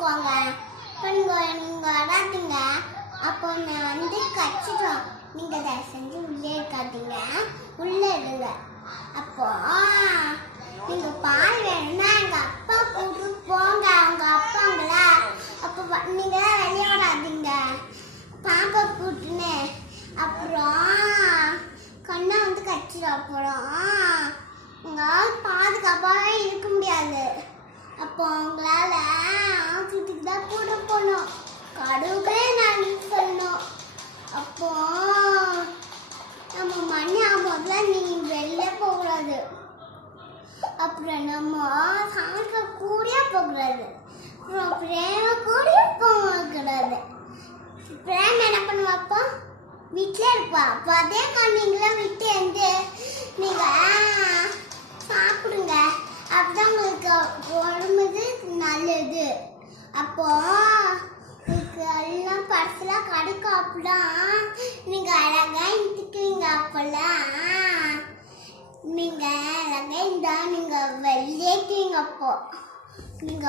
இருந்துக்கோங்க. நீங்க வராதீங்க. அப்போ நான் கச்சிட்டோம். நீங்க தயவு செஞ்சு உள்ளே இருக்காதீங்க, உள்ள இருங்க. அப்போ நீங்க பால் வேணும்னா எங்க அப்பா கூட்டு போங்க. அவங்க அப்பாங்கள அப்போ நீங்க வெளியே வராதீங்க பாப்பா கூட்டுன்னு. அப்புறம் கண்ணா கச்சிடும். அப்புறம் உங்களால் பாதுகாப்பாக இருக்க முடியாது. அப்போ உங்களால ஆசிட்டுக்கு தான் கூட போகணும், கடவுளே நான் சொல்லணும். அப்போ நம்ம மணி ஆகும்போதுல நீங்க வெளியே போகக்கூடாது. அப்புறம் நம்ம சாமிக்க கூட போகக்கூடாது. அப்புறம் பிரேம கூட போகக்கூடாது. பிரேம் என்ன பண்ணுவாப்போ வீட்டிலே இருப்பா. அப்போ அதே நீங்களாம் விட்டு வந்து நீங்க சாப்பிடுங்க. அப்பதான் உங்களுக்கு உடம்புக்கு நல்லது. அப்போ உங்களுக்கு எல்லாம் பரிசுலாம் கிடைக்கும். அப்பதான் நீங்க அழகா இருந்துக்குவீங்க. அப்பெல்லாம் நீங்க அழகா இருந்தா நீங்க வெளியேக்குவீங்க. அப்போ நீங்க